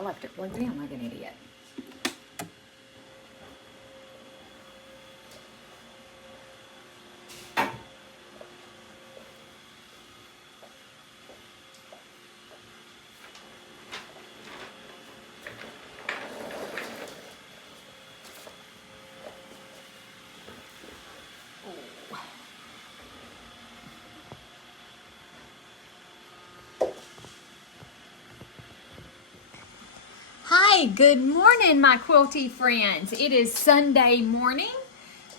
I left it plugged in like an idiot. Hi, good morning, my quilty friends. It is Sunday morning.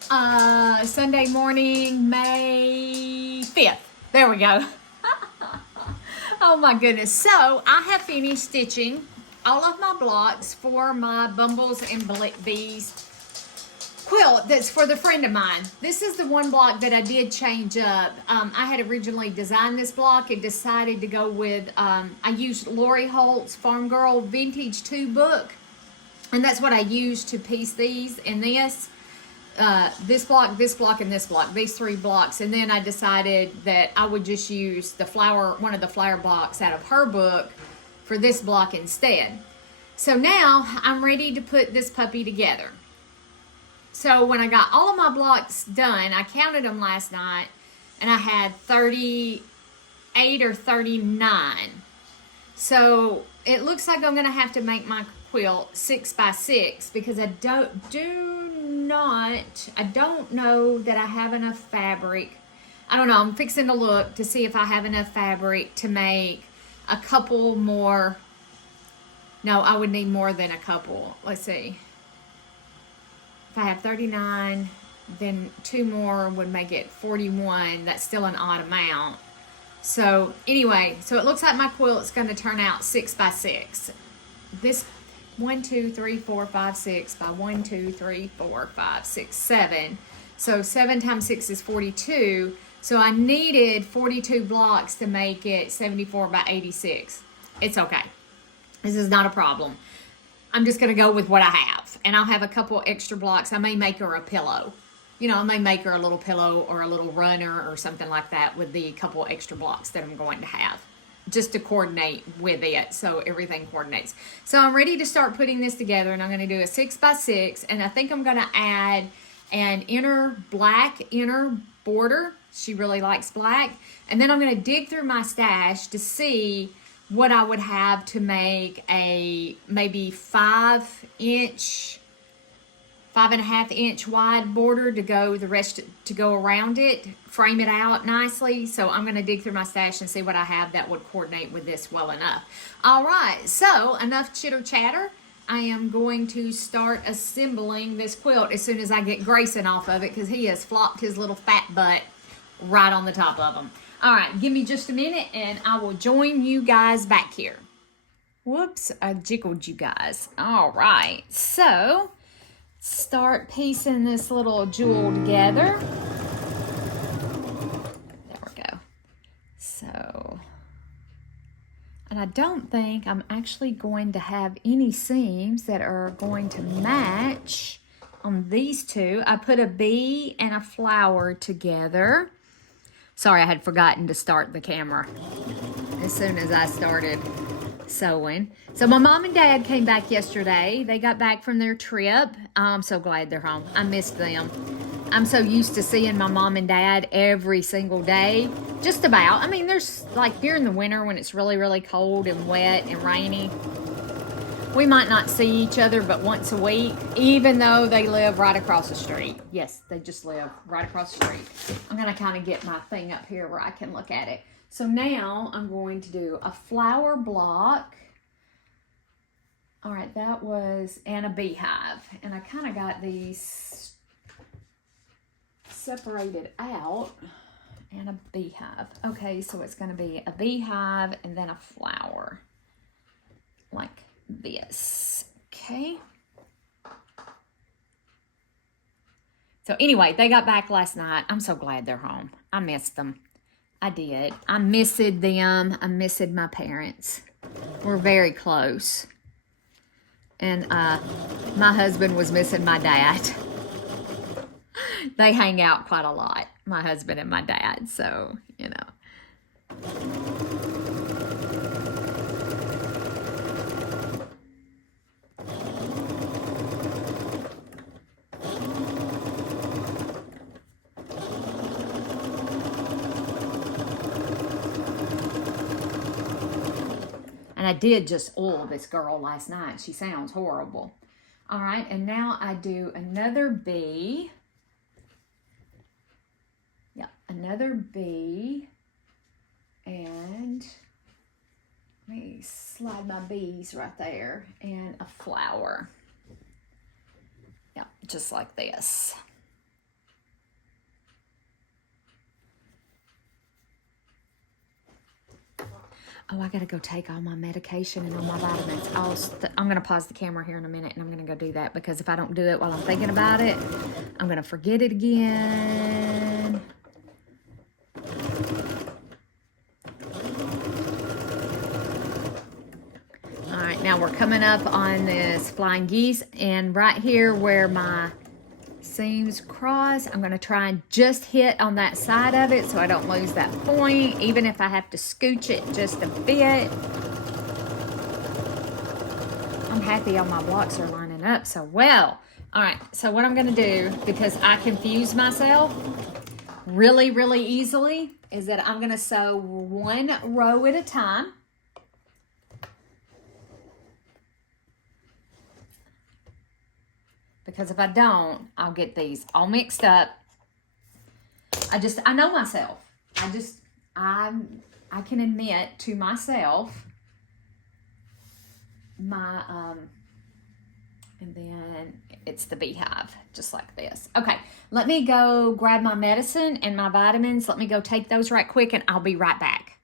Sunday morning, May 5th. There we go. Oh my goodness. So I have finished stitching all of my blocks for my Bumbles and Bees quilt that's for the friend of mine. This is the one block that I did change up. I had originally designed this block and decided to go with, I used Lori Holt's Farm Girl Vintage 2 book, and that's what I used to piece these and this. This block, and this block, these 3 blocks, and then I decided that I would just use the one of the flower blocks out of her book for this block instead. So now I'm ready to put this puppy together. So when I got all of my blocks done, I counted them last night, and I had 38 or 39. So it looks like I'm going to have to make my quilt 6 by 6 because I don't know that I have enough fabric. I don't know. I'm fixing to look to see if I have enough fabric to make a couple more. No, I would need more than a couple. Let's see. If I have 39, then 2 more would make it 41. That's still an odd amount. So anyway, so it looks like my quilt's going to turn out 6 by 6. This 1, 2, 3, 4, 5, 6 by 1, 2, 3, 4, 5, 6, 7. So 7 times 6 is 42. So I needed 42 blocks to make it 74 by 86. It's okay. This is not a problem. I'm just going to go with what I have. And I'll have a couple extra blocks. I may make her a pillow. You know, I may make her a little pillow or a little runner or something like that with the couple extra blocks that I'm going to have. Just to coordinate with it so everything coordinates. So I'm ready to start putting this together, and I'm going to do a 6 by 6. And I think I'm going to add an black inner border. She really likes black. And then I'm going to dig through my stash to see what I would have to make a maybe 5.5-inch wide border to go the rest to go around it, frame it out nicely. So I'm going to dig through my stash and see what I have that would coordinate with this well enough. All right, so enough chitter chatter. I am going to start assembling this quilt as soon as I get Grayson off of it because he has flopped his little fat butt right on the top of them. All right, give me just a minute and I will join you guys back here. Whoops, I jiggled you guys. All right, so start piecing this little jewel together. There we go. So, and I don't think I'm actually going to have any seams that are going to match on these 2. I put a bee and a flower together. Sorry, I had forgotten to start the camera as soon as I started sewing. So my mom and dad came back yesterday. They got back from their trip. I'm so glad they're home. I missed them. I'm so used to seeing my mom and dad every single day. Just about. I mean, there's like during the winter when it's really, really cold and wet and rainy, we might not see each other but once a week, even though they live right across the street. Yes, they just live right across the street. I'm going to kind of get my thing up here where I can look at it. So now I'm going to do a flower block. All right, that was, and a beehive. And I kind of got these separated out. And a beehive. Okay, so it's going to be a beehive and then a flower. Like this. Okay. So anyway, they got back last night. I'm so glad they're home. I missed them. I did. I missed them. I missed my parents. We're very close. And my husband was missing my dad. They hang out quite a lot, my husband and my dad. So, you know. And I did just oil this girl last night. She sounds horrible. All right, and now I do another bee. Yeah, another bee. And let me slide my bees right there. And a flower. Yeah, just like this. Oh, I gotta go take all my medication and all my vitamins. I'm gonna pause the camera here in a minute and I'm gonna go do that, because if I don't do it while I'm thinking about it, I'm gonna forget it again. All right, now we're coming up on this flying geese, and right here where my seams cross, I'm going to try and just hit on that side of it so I don't lose that point, even if I have to scooch it just a bit. I'm happy all my blocks are lining up so well. All right, so what I'm going to do, because I confuse myself really, really easily, is that I'm going to sew one row at a time. Because if I don't, I'll get these all mixed up. I know myself. I can admit to myself my, and then it's the beehive, just like this. Okay, let me go grab my medicine and my vitamins. Let me go take those right quick, and I'll be right back.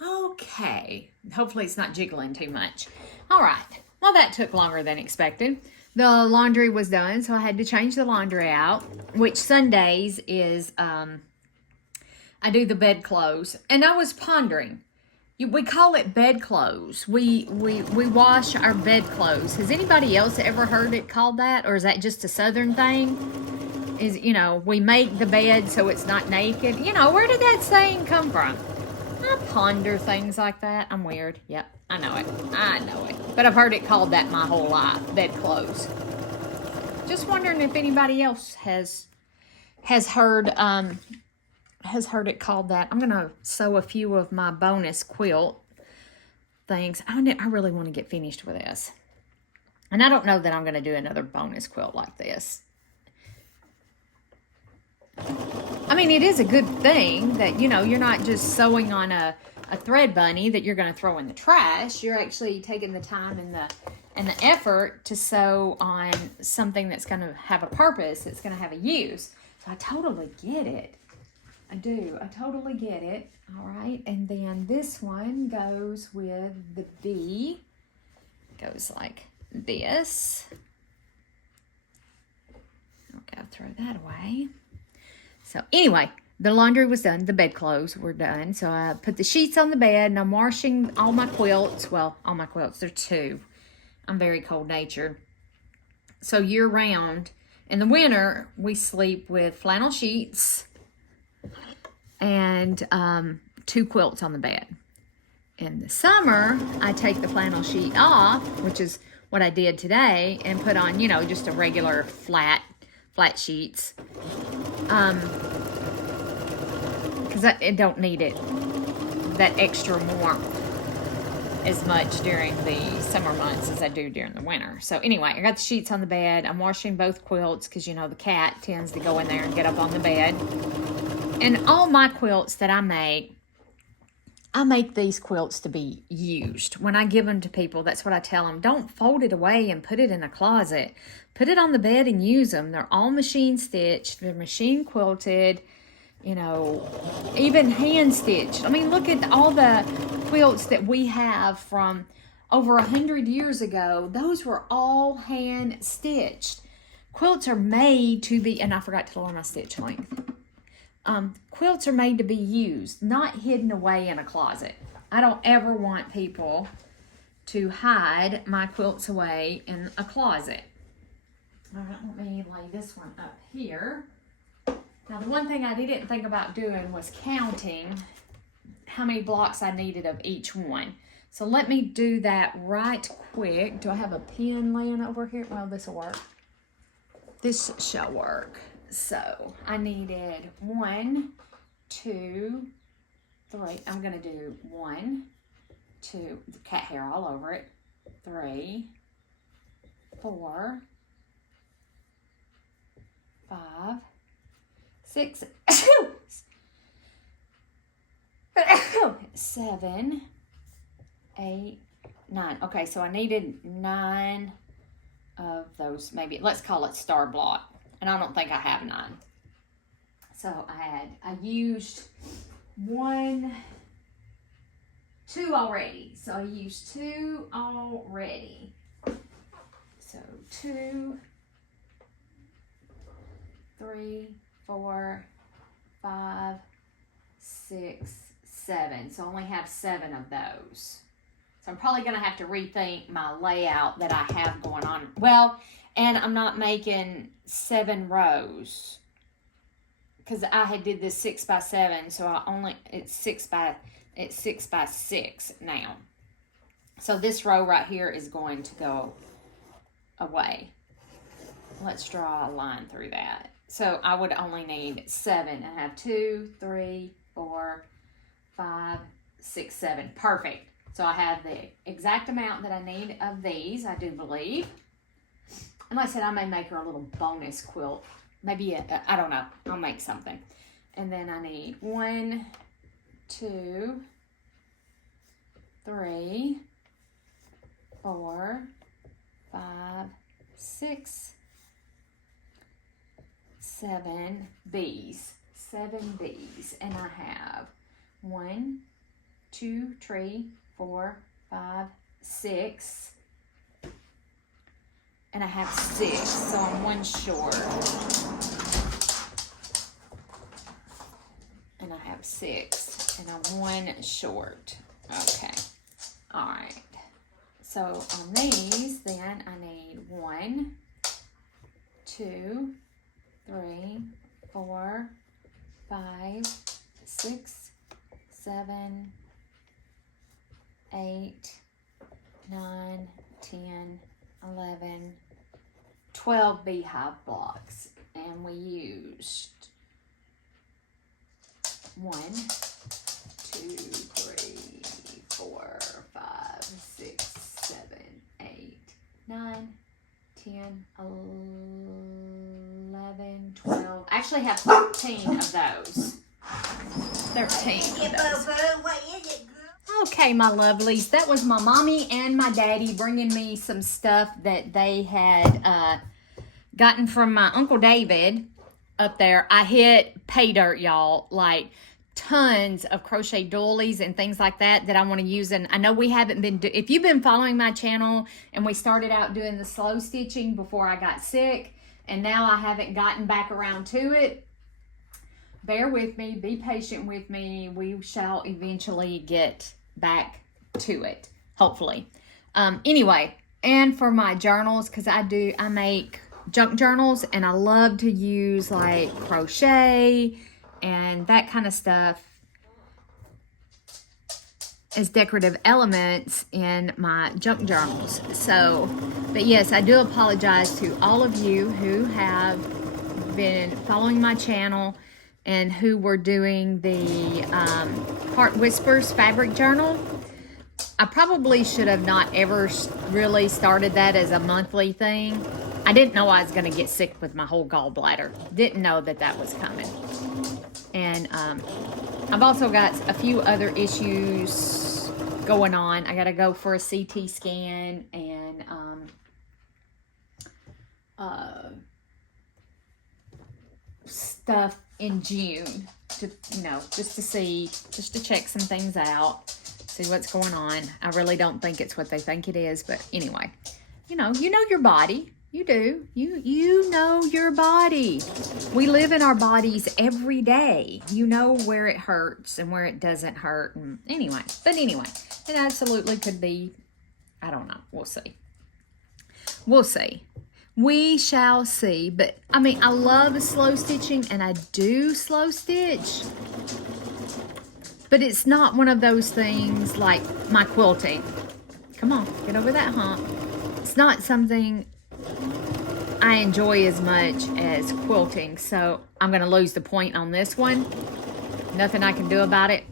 Okay, hopefully it's not jiggling too much. All right, well, that took longer than expected. The laundry was done, so I had to change the laundry out, which Sundays is, I do the bedclothes. And I was pondering, we call it bedclothes. We wash our bedclothes. Has anybody else ever heard it called that? Or is that just a Southern thing? Is, we make the bed so it's not naked. Where did that saying come from? I ponder things like that. I'm weird. Yep, I know it. But I've heard it called that my whole life, bedclothes. Just wondering if anybody else has heard it called that. I'm gonna sew a few of my bonus quilt things. I really want to get finished with this, and I don't know that I'm gonna do another bonus quilt like this. I mean, it is a good thing that, you're not just sewing on a thread bunny that you're going to throw in the trash. You're actually taking the time and the effort to sew on something that's going to have a purpose. It's going to have a use. So I totally get it. I do. I totally get it. All right. And then this one goes with the bee. Goes like this. Okay, I'll throw that away. So anyway, the laundry was done. The bedclothes were done. So I put the sheets on the bed, and I'm washing all my quilts. Well, all my quilts. There are two. I'm very cold-natured. So year-round, in the winter, we sleep with flannel sheets and 2 quilts on the bed. In the summer, I take the flannel sheet off, which is what I did today, and put on, just a regular flat sheets. Because I don't need it, that extra warmth as much during the summer months as I do during the winter. So anyway, I got the sheets on the bed. I'm washing both quilts because, the cat tends to go in there and get up on the bed. And all my quilts that I make these quilts to be used. When I give them to people, that's what I tell them. Don't fold it away and put it in a closet. Put it on the bed and use them. They're all machine stitched. They're machine quilted. Even hand stitched. I mean, look at all the quilts that we have from over 100 years ago. Those were all hand stitched. Quilts are made to be, and I forgot to lower my stitch length. Quilts are made to be used, not hidden away in a closet. I don't ever want people to hide my quilts away in a closet. All right, let me lay this one up here. Now, the one thing I didn't think about doing was counting how many blocks I needed of each one. So let me do that right quick. Do I have a pen laying over here? Well, this will work. This shall work. So I needed 1, 2, 3. I'm going to do 1, 2, cat hair all over it, 3, 4, 5, 6, 7, 8, 9. Okay, so I needed 9 of those, maybe, let's call it star block. And I don't think I have 9. So I used 2 already. So I used 2 already. So 2, 3, 4, 5, 6, 7. So I only have 7 of those. So I'm probably going to have to rethink my layout that I have going on. Well, and I'm not making 7 rows because I had did this 6 by 7. So it's 6 by 6 now. So this row right here is going to go away. Let's draw a line through that. So I would only need 7. I have 2, 3, 4, 5, 6, 7. Perfect. So I have the exact amount that I need of these, I do believe. And like I said, I may make her a little bonus quilt. Maybe, I don't know. I'll make something. And then I need 1, 2, 3, 4, 5, 6, 7 bees. 7 bees. And I have 1, 2, 3, 4, 5, 6. And I have 6, so I'm 1 short. And I have 6, and I'm 1 short. Okay. All right. So on these, then I need 1, 2, 3, 4, 5, 6, 7, 8, 9, 10, 11, 12 beehive blocks. And we used 1, 2, 3, 4, 5, 6, 7, 8, 9, 10, 11, 12. I actually have 13 of those. 13 of those. Okay, my lovelies, that was my mommy and my daddy bringing me some stuff that they had gotten from my Uncle David up there. I hit pay dirt, y'all, like tons of crochet doilies and things like that I want to use. And I know we haven't been, if you've been following my channel, and we started out doing the slow stitching before I got sick, and now I haven't gotten back around to it. Bear with me, be patient with me. We shall eventually get back to it, hopefully. Anyway, and for my journals, because I make junk journals, and I love to use like crochet and that kind of stuff as decorative elements in my junk journals. So, but yes, I do apologize to all of you who have been following my channel and who were doing the Heart Whispers fabric journal. I probably should have not ever really started that as a monthly thing. I didn't know I was going to get sick with my whole gallbladder. Didn't know that was coming. And I've also got a few other issues going on. I got to go for a CT scan and stuff in June to, just to check some things out, see what's going on. I really don't think it's what they think it is, but anyway, you know your body. You do. You know your body. We live in our bodies every day. You know where it hurts and where it doesn't hurt. And anyway, it absolutely could be, I don't know. We'll see. We shall see. But I mean, I love slow stitching, and I do slow stitch. But it's not one of those things like my quilting. Come on, get over that hump. It's not something I enjoy as much as quilting, so I'm going to lose the point on this one. Nothing I can do about it.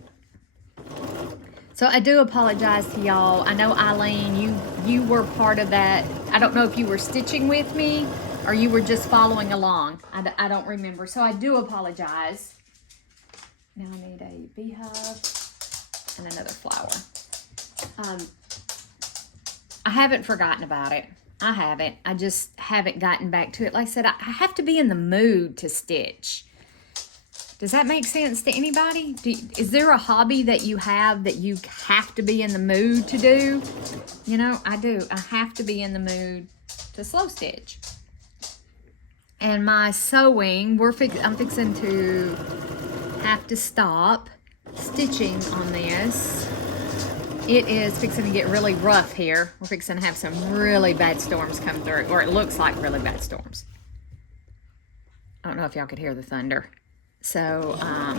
So I do apologize to y'all. I know, Eileen, you were part of that. I don't know if you were stitching with me or you were just following along. I don't remember. So I do apologize. Now I need a beehive and another flower. I haven't forgotten about it. I haven't. I just haven't gotten back to it. Like I said, I have to be in the mood to stitch. Does that make sense to anybody? Is there a hobby that you have that you have to be in the mood to do? You know, I do. I have to be in the mood to slow stitch. And my sewing, I'm fixing to have to stop stitching on this. It is fixing to get really rough here. We're fixing to have some really bad storms come through, or it looks like really bad storms. I don't know if y'all could hear the thunder. So, I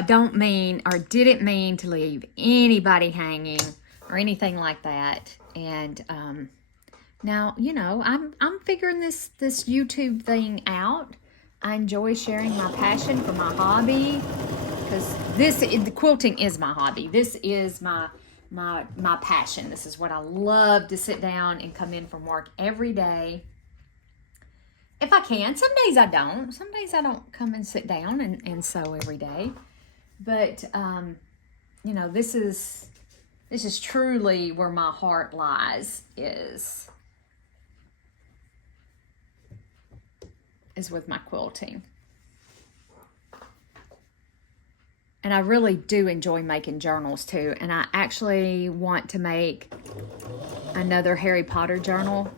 don't mean, or didn't mean to leave anybody hanging or anything like that. And now, you know, I'm figuring this YouTube thing out. I enjoy sharing my passion for my hobby, because the quilting is my hobby. This is my passion. This is what I love to sit down and come in from work every day. If I can. Some days I don't. Some days I don't come and sit down and sew every day. But you know, this is truly where my heart lies, is with my quilting. And I really do enjoy making journals too. And I actually want to make another Harry Potter journal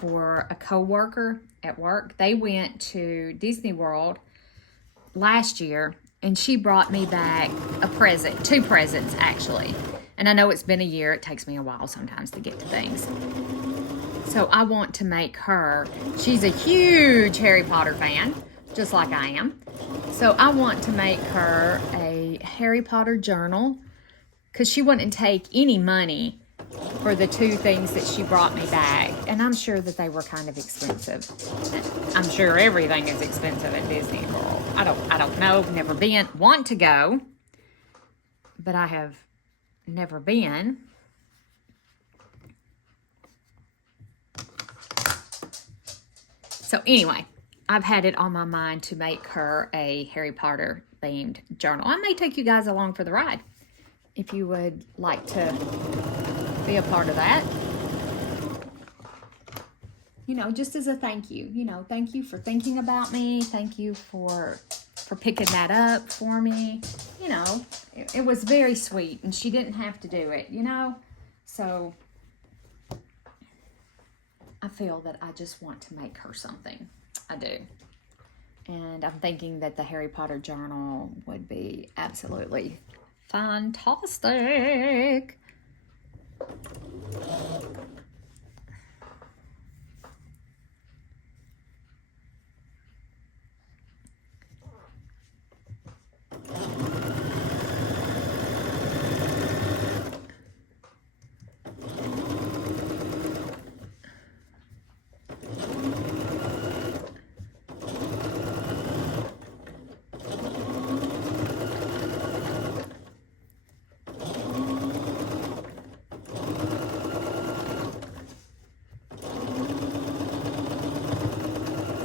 for a coworker at work. They went to Disney World last year and she brought me back a present, 2 presents actually. And I know it's been a year. It takes me a while sometimes to get to things. So I want to make her, she's a huge Harry Potter fan, just like I am. So I want to make her a Harry Potter journal, because she wouldn't take any money for the 2 things that she brought me back. And I'm sure that they were kind of expensive. I'm sure everything is expensive at Disney World. I don't know, never been, want to go, but I have never been. So anyway, I've had it on my mind to make her a Harry Potter themed journal. I may take you guys along for the ride if you would like to be a part of that. You know, just as a thank you. You know, thank you for thinking about me. Thank you for picking that up for me. You know, it was very sweet, and she didn't have to do it, you know? So I feel that I just want to make her something. I do. And I'm thinking that the Harry Potter journal would be absolutely fantastic.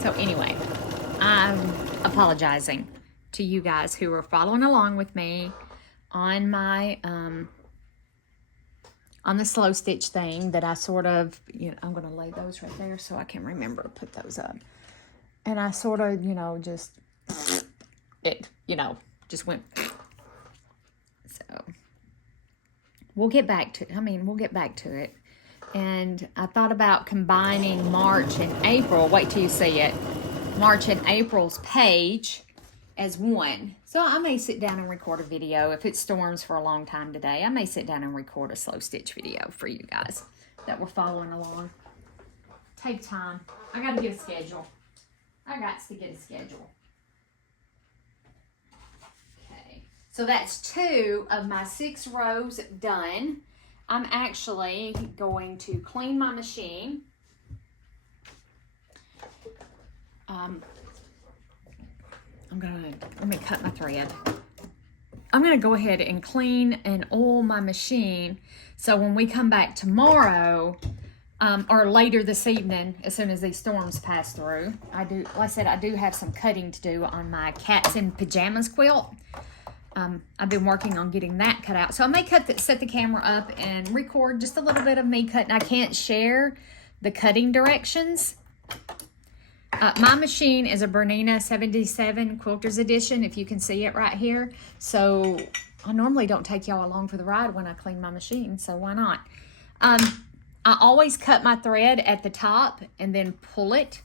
So anyway, I'm apologizing to you guys who are following along with me on my, on the slow stitch thing that I sort of, you know, I'm going to lay those right there so I can remember to put those up. And I sort of, you know, just went. So we'll get back to it. And I thought about combining March and April. Wait till you see it. March and April's page as one. So I may sit down and record a video. If it storms for a long time today, I may sit down and record a slow stitch video for you guys that were following along. Take time. I got to get a schedule. Okay. So that's 2 of my 6 rows done. I'm actually going to clean my machine. Let me cut my thread. I'm gonna go ahead and clean and oil my machine. So when we come back tomorrow, or later this evening, as soon as these storms pass through, like I said, I do have some cutting to do on my Cats in Pajamas quilt. I've been working on getting that cut out. So I may set the camera up and record just a little bit of me cutting. I can't share the cutting directions. My machine is a Bernina 77 Quilters Edition, if you can see it right here. So I normally don't take y'all along for the ride when I clean my machine, so why not? I always cut my thread at the top and then pull it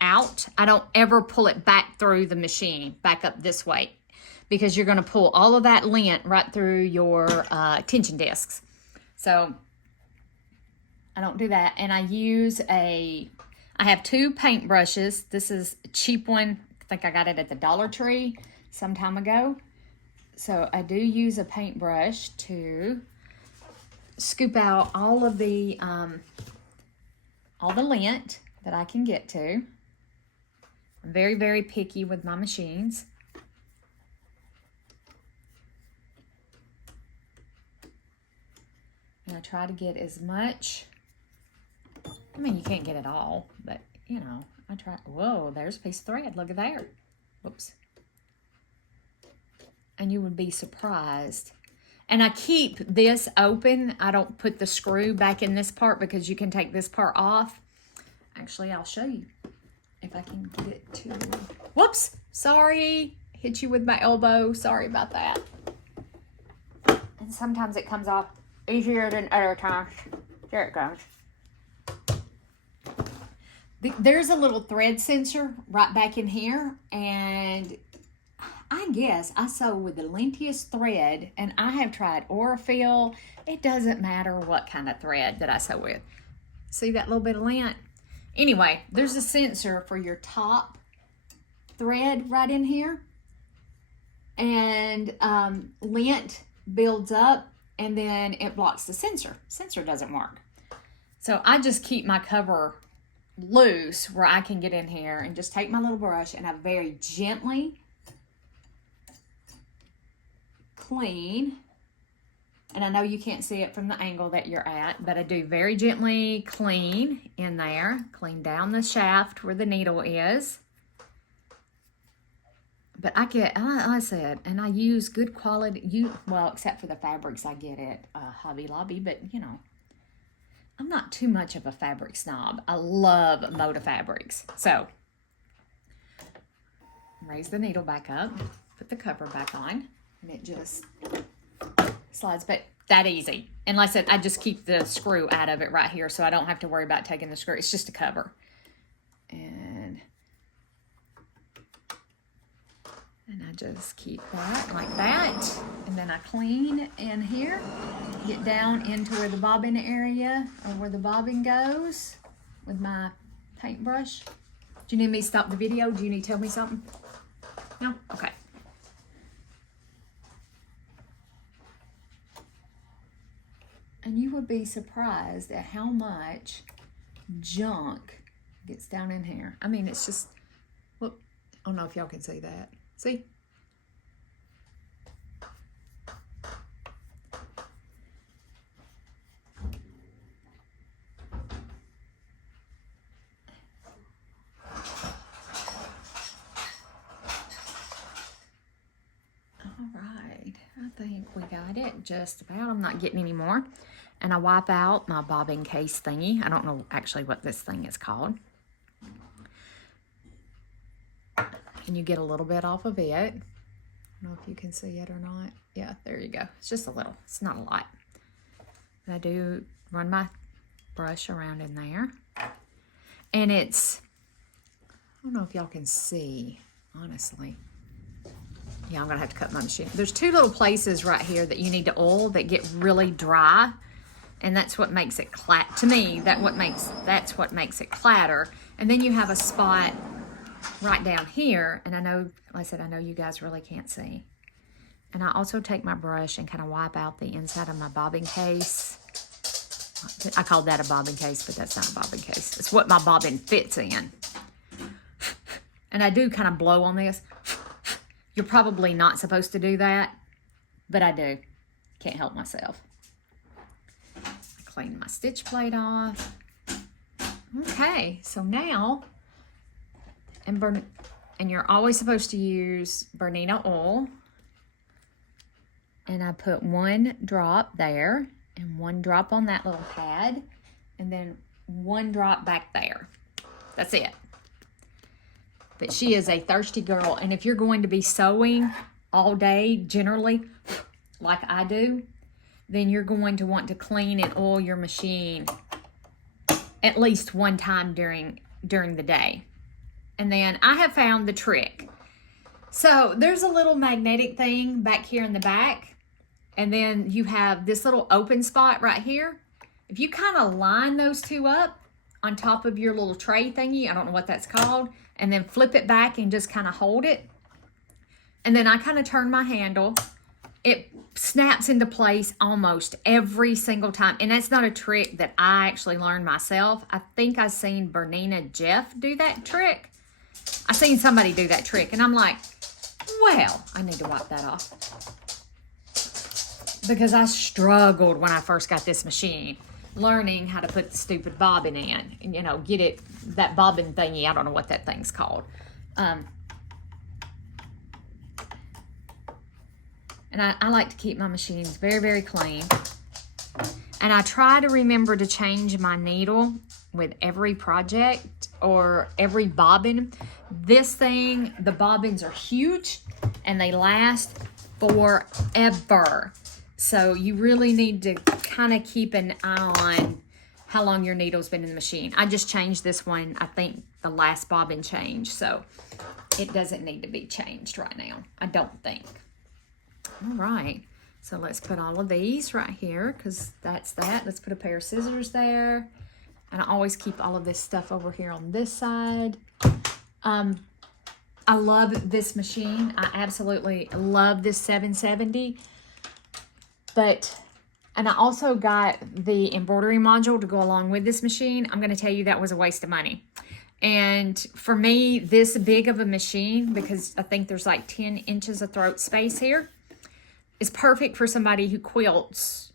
out. I don't ever pull it back through the machine, back up this way, because you're going to pull all of that lint right through your tension discs. So I don't do that. And I have two paint brushes. This is a cheap one. I think I got it at the Dollar Tree some time ago. So I do use a paintbrush to scoop out all of the lint that I can get to. I'm very, very picky with my machines. And I try to get as much. I mean, you can't get it all, but, you know, I try. Whoa, there's a piece of thread. Look at there. Whoops. And you would be surprised. And I keep this open. I don't put the screw back in this part because you can take this part off. Actually, I'll show you if I can get it to... Whoops. Sorry. Hit you with my elbow. Sorry about that. And sometimes it comes off easier than other times. There it goes. There's a little thread sensor right back in here, and I guess I sew with the lengthiest thread, and I have tried Orifil. It doesn't matter what kind of thread that I sew with. See that little bit of lint? Anyway, there's a sensor for your top thread right in here, and lint builds up, and then it blocks the sensor. Sensor doesn't work. So I just keep my cover loose where I can get in here and just take my little brush and I very gently clean. And I know you can't see it from the angle that you're at, but I do very gently clean in there, clean down the shaft where the needle is. But I get, like I said, and I use good quality, well, except for the fabrics I get at Hobby Lobby, but you know, I'm not too much of a fabric snob. I love Moda fabrics. So, raise the needle back up, put the cover back on, and it just slides, but that easy. And like I said, I just keep the screw out of it right here, so I don't have to worry about taking the screw. It's just a cover. And I just keep that like that. And then I clean in here, get down into where the bobbin area, or where the bobbin goes with my paintbrush. Do you need me to stop the video? Do you need to tell me something? No? Okay. And you would be surprised at how much junk gets down in here. I mean, it's just, look, I don't know if y'all can see that. See? I think we got it just about. I'm not getting any more. And I wipe out my bobbin case thingy. I don't know actually what this thing is called. And you get a little bit off of it. I don't know if you can see it or not. Yeah, there you go. It's just a little. It's not a lot. And I do run my brush around in there. And it's, I don't know if y'all can see, honestly. Yeah, I'm gonna have to cut my machine. There's two little places right here that you need to oil that get really dry, and that's what makes it to me, that's what makes it clatter. And then you have a spot right down here, and I know, like I said, I know you guys really can't see. And I also take my brush and kind of wipe out the inside of my bobbin case. I call that a bobbin case, but that's not a bobbin case. It's what my bobbin fits in. And I do kind of blow on this. You're probably not supposed to do that, but I do. Can't help myself. I clean my stitch plate off. Okay, so now, and you're always supposed to use Bernina oil. And I put 1 drop there and 1 drop on that little pad and then 1 drop back there. That's it. But she is a thirsty girl. And if you're going to be sewing all day, generally, like I do, then you're going to want to clean and oil your machine at least 1 time during the day. And then I have found the trick. So there's a little magnetic thing back here in the back. And then you have this little open spot right here. If you kind of line those 2 up on top of your little tray thingy, I don't know what that's called, and then flip it back and just kind of hold it. And then I kind of turn my handle. It snaps into place almost every single time. And that's not a trick that I actually learned myself. I think I've seen Bernina Jeff do that trick. I seen somebody do that trick, and I'm like, well, I need to wipe that off. Because I struggled when I first got this machine, learning how to put the stupid bobbin in, and, you know, get it, that bobbin thingy, I don't know what that thing's called. And I like to keep my machines very, very clean. And I try to remember to change my needle with every project or every bobbin. This thing, the bobbins are huge and they last forever. So you really need to kind of keep an eye on how long your needle's been in the machine. I just changed this one, I think the last bobbin changed, so it doesn't need to be changed right now, I don't think. All right, so let's put all of these right here because that's that. Let's put a pair of scissors there. And I always keep all of this stuff over here on this side. I love this machine. I absolutely love this 770. And I also got the embroidery module to go along with this machine. I'm going to tell you that was a waste of money. And for me, this big of a machine, because I think there's like 10 inches of throat space here, is perfect for somebody who quilts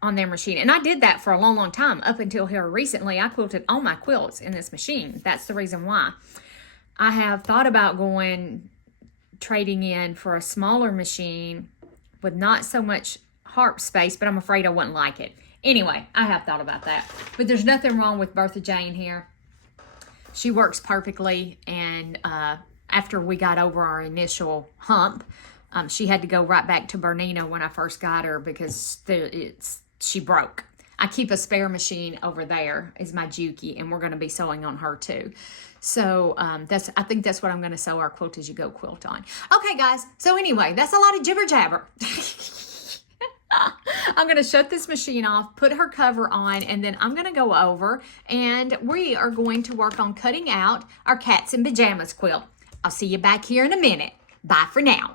on their machine. And I did that for a long, long time. Up until here recently, I quilted all my quilts in this machine. That's the reason why. I have thought about trading in for a smaller machine with not so much harp space, but I'm afraid I wouldn't like it. Anyway, I have thought about that. But there's nothing wrong with Bertha Jane here. She works perfectly, and after we got over our initial hump, she had to go right back to Bernina when I first got her because she broke. I keep a spare machine over there is my Juki, and we're going to be sewing on her too. So I think that's what I'm going to sew our Quilt As You Go quilt on. Okay, guys. So anyway, that's a lot of jibber jabber. I'm going to shut this machine off, put her cover on, and then I'm going to go over and we are going to work on cutting out our Cats in Pajamas quilt. I'll see you back here in a minute. Bye for now.